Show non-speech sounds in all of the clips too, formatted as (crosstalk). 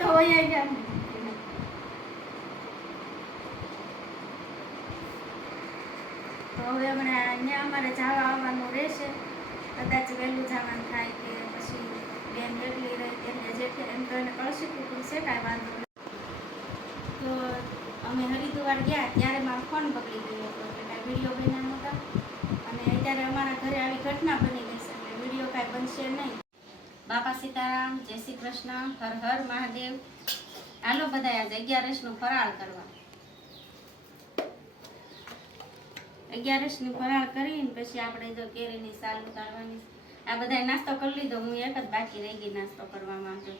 તો હોય તો હવે હમણાં અહીંયા અમારે જવા આવવાનું રહેશે. કદાચ વહેલું જવાનું થાય કે પછી બેન એટલી રહી કે જેઠે એમ તો એને કળશી કુટુંબ છે કાંઈ વાંધો નહીં. તો અમે હરિદ્વાર ગયા ત્યારે મારો ફોન બગડી ગયો હતો એટલે કાંઈ વીડિયો બન્યા નહોતા. અને અત્યારે અમારા ઘરે આવી ઘટના બની ગઈ છે એટલે વીડિયો કાંઈ બનશે નહીં. બાપા સીતારામ, જય શ્રી કૃષ્ણ, હર હર મહાદેવ. હાલો બધા આજે અગિયારસનું ફરાળ કરવા. અગિયારસની ફરાળ કરીને પછી આપણે જો કેરીની સાલ ઉતારવાની. આ બધા નાસ્તો કરી લીધો, હું એક જ બાકી રહી ગઈ નાસ્તો કરવા માંગુ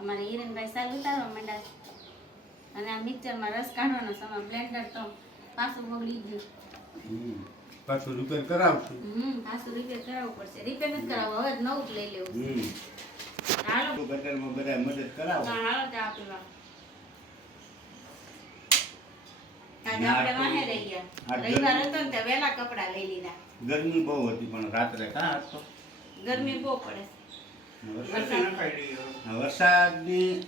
અમારે હિરેનભાઈ સાલ ઉતારવા માંડ્યા અને આ મિક્સરમાં રસ કાઢવાનો સમય બ્લેન્ડર તો પાછું બગડી ગયું. પાછું રિપેર કરાવશું. હમ પાછું રિપેર કરાવવું પડશે. રિપેર નથી કરાવવું હવે નવું જ લઈ લેવું. હમ. હાલો ગટરમાં બધા મદદ કરાવો. હા, હાલો ચા પીવા. ગરમી બહુ હતી પણ રાત્રે કાં હતો? ગરમી બહુ પડે. વરસાદની.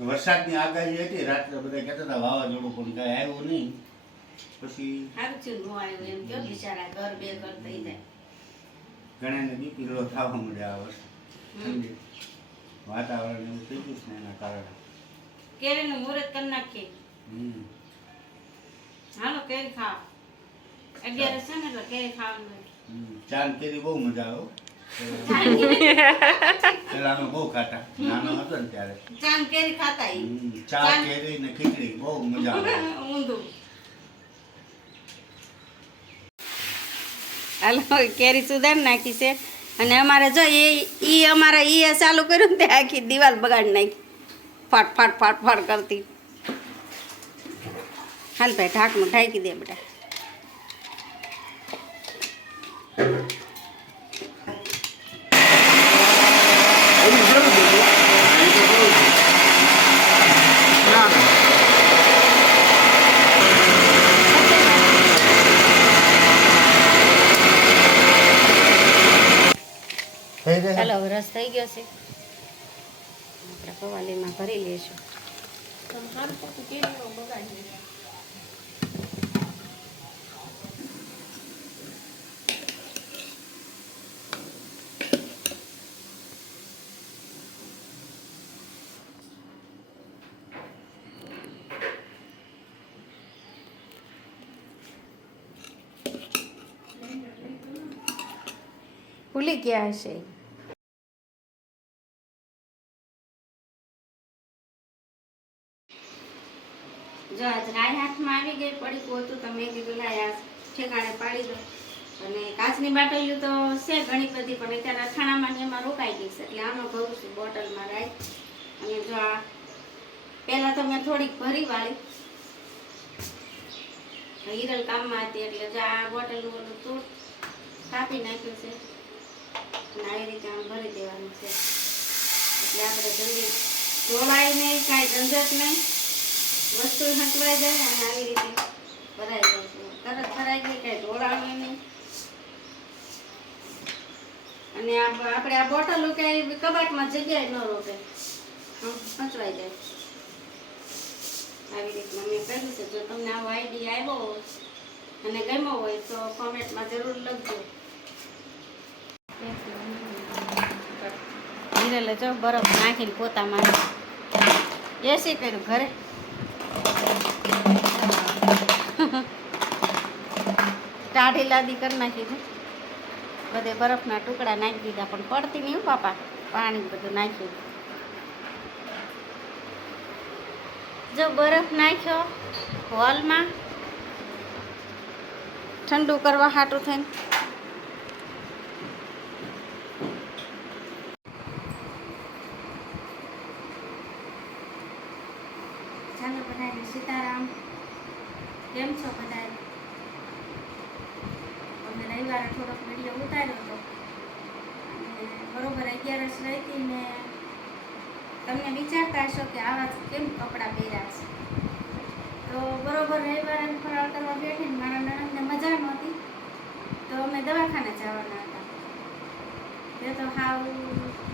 વરસાદની આગાહી હતી રાત્રે બધા કહેતા હતા વાવાઝોડું પણ કાંઈ આવ્યું નહીં. પછી સારું ન આવ્યું એમ કયો બિચારા ઘર બે ઘર થઈ જાય. ઘણાને બીપી લો થવા મળે આ વર્ષે. વાતાવરણ એવું થઈ ગયું છે એના કારણે. કેરીનું મુહૂર્ત કરી નાખીએ. હાલો કેરી ખાવ. અગિયાર છે ને એટલે કેરી ખાવાનું હોય. કેરી બહુ મજા આવે પેલા અમે બહુ ખાતા. નાનો હતો ને ત્યારે. ચાંદ કેરી ખાતા. ચા કેરી ને ખીચડી બહુ મજા આવે. ઊંધું. હાલો, કેરી સુધારી નાખી છે. અને અમારે જો એ ઈ અમારે ઈ ચાલુ કર્યું ને તે આખી દિવાલ બગાડી નાખી. ફાટ ફાટ ફાટ ફાટ કરતી. હાલ ભાઈ ઢાંકમાં ઢાંકી દે બેટા થઈ જાય ચાલો. રસ થઈ ગયો છે. આપણે કવાલીમાં ભરી લઈશું. ભૂલી ગયા હશે. જો આજ રાય હાથમાં આવી ગઈ, પડી તો તમે કીધું, લાય, આ ઠેકાણે પાડી દો. અને કાચની બાટલીઓ તો છે ઘણી બધી, પણ અત્યારે અથાણામાં ને એમાં રોકાઈ ગઈ છે. એટલે આમાં ભરું છું બોટલમાં રાય. અને જો આ, પહેલાં તો મેં થોડીક ભરી વાળી. હિરલ કામમાં હતી, એટલે જો આ બોટલનું બધું તૂટ કાપી નાખ્યું છે. અને આવી રીતે આમ ભરી દેવાનું છે. એટલે આપણે જલ્દી ઢોળાય નહીં, કાંઈ ઝંઝટ નહીં. વસ્તુ હટવાઈ જાય અને આવી રીતે ભરાઈ જાય તરત ભરાઈ ગઈ કાંઈ ઢોળાવે નહીં. અને આપણે આ બોટલો ક્યાંય કબાટમાં જગ્યાએ ન રોકે હચવાઈ જાય. આવી રીતના મેં કહ્યું છે, જો તમને આવો આઈડિયા આવ્યો હોય અને ગમ્યો હોય તો કોમેન્ટમાં જરૂર લખજો. હિરેલે જો બરફ નાખીને પોતા મારે એસી કર્યું ઘરે? (laughs) ટાઢી લાદી નાખી છે. બધે બરફના ટુકડા નાખી દીધા, પણ પડતી નહીં પાપા. પાણી બધું નાખ્યું. જો બરફ નાખ્યો હોલમાં, ઠંડુ કરવા હાટું થઈને. ચાલો બધાને સીતારામ. કેમ છો બધા અમે રવિવારે થોડોક વીડિયો ઉતાર્યો હતો. બરોબર અગિયારસ રહી હતી ને તમે વિચારતા હશો કે આવા કેમ કપડાં પહેર્યા છે. તો બરોબર રવિવારે ફરાળ કરવા બેઠી ને મારા નણંદને મજા નહોતી. તો અમે દવાખાને જવાના હતા. તે તો હાવ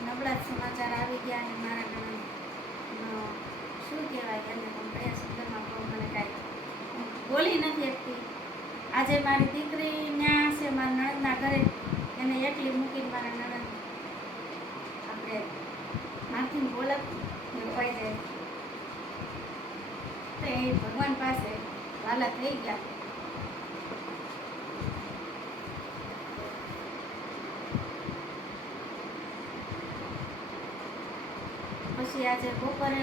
નબળા સમાચાર આવી ગયા અને મારા શું કહેવાય એને કયા શબ્દમાં કહું, મને કાંઈ બોલી નથી શકતી. આજે મારી દીકરી ન્યા છે, મારા નણંદના ઘરે. એને એકલી મૂકીને મારા નણંદ આપણે માથીને બોલત ને ખોઈ જાય તો એ ભગવાન પાસે વાલા થઈ ગયા. પછી આજે બપોરે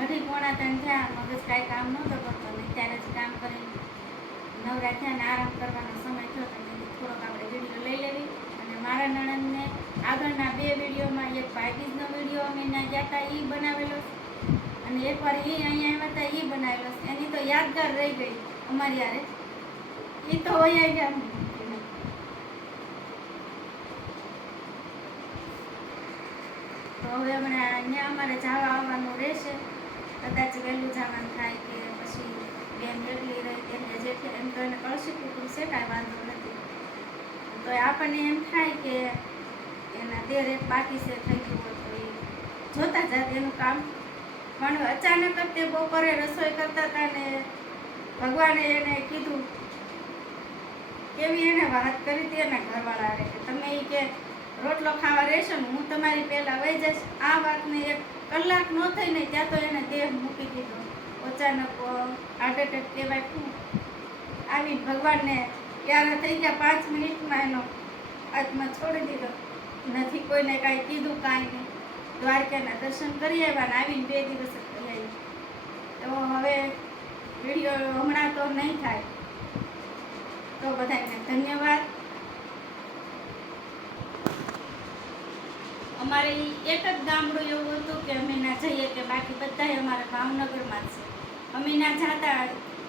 અઢી પોણા ત્રણ થયા, મગજ કાંઈ કામ નહોતો કરતો. ને ત્યારે જ કામ કરીને નવરા થયા આરામ કરવાનો સમય થયો, તો મેં થોડોક આપણે વીડિયો લઈ લેવી. અને મારા નણંદને આગળના બે વિડીયોમાં એક ભાઈબીજનો વીડિયો અમે ત્યાં ગયા હતા એ બનાવેલો અને એકવાર એ અહીંયા આવ્યા હતા એ બનાવેલો એની તો યાદગાર રહી ગઈ અમારી યારે એ તો હોય ગયા તો હવે હમણાં અહીંયા અમારે જવા રહેશે કદાચ વહેલું જવાનું થાય કે પછી બેન એકલી રહી તેને જેઠે એમ તો એને કળશી કુટુંબ છે કાંઈ વાંધો નથી. તો આપણને એમ થાય કે એના દેર એક બાકી છે થઈ ગયું હોય તો એ જોતા જાત એનું કામ. પણ અચાનક જ તે બપોરે રસોઈ કરતા હતા ને ભગવાને એને કીધું, કેવી એને વાત કરી હતી એના ઘરવાળા કે તમે એ કે રોટલો ખાવા રહેશો ને હું તમારી પહેલાં વહી જઈશ. આ વાતને એક કલાક ન થઈ ને ત્યાં તો એને દેહ મૂકી દીધો. અચાનક હાર્ટ એટેક કહેવાય શું આવી ભગવાનને ત્યારે થઈ ગયા. પાંચ મિનિટમાં એનો આત્મા છોડી દીધો. નથી કોઈને કાંઈ કીધું, કાંઈ નહીં. દ્વારકાના દર્શન કરી આવ્યા આવીને બે દિવસ થઈ તો હવે વીડિયો હમણાં તો નહીં થાય. તો બધાને ધન્યવાદ. અમારે એક જ ગામડું એવું હતું કે અમે ના જઈએ કે બાકી બધાય અમારા ભાવનગરમાં જ છે. અમે ના જાતા,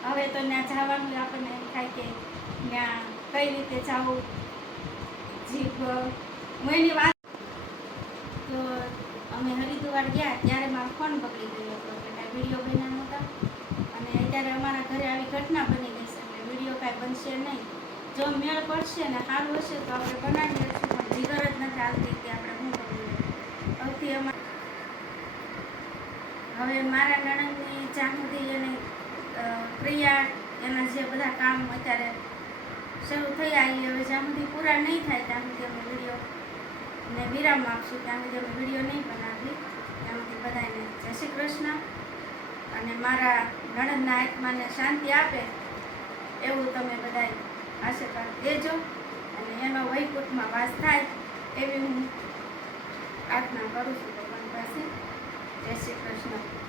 હવે તો ત્યાં જવાનું આપણને એમ થાય કે ત્યાં કઈ રીતે જવું? જીભ હું એની વાત તો અમે હરિદ્વાર ગયા ત્યારે મારો ફોન બગડી ગયો હતો એટલે કાંઈ વીડિયો બન્યા નહોતા. અને અત્યારે અમારા ઘરે આવી ઘટના બની ગઈ છે, એટલે વીડિયો કાંઈ બનશે નહીં. જો મેળ પડશે ને સારું હશે તો આપણે બનાવી લઈશું, પણ જીગર જ નથી આવતી કે આપણે હવે મારા નણંદની જ્યાં અને ક્રિયા એના જે બધા કામ અત્યારે શરૂ થયા એ હવે જ્યાં સુધી પૂરા નહીં થાય ત્યાં સુધી અમે વીડિયો ને વિરામ આપશું. ત્યાં સુધી અમે વીડિયો નહીં બનાવી ત્યાં સુધી બધાને જય શ્રી કૃષ્ણ. અને મારા નણંદના આત્માને શાંતિ આપે એવું તમે બધા આશીર્વાદ દેજો. અને એનો વૈકુટમાં વાસ થાય એવી હું આઠ નંબર છું ભગવાન પાસે. જય શ્રી કૃષ્ણ.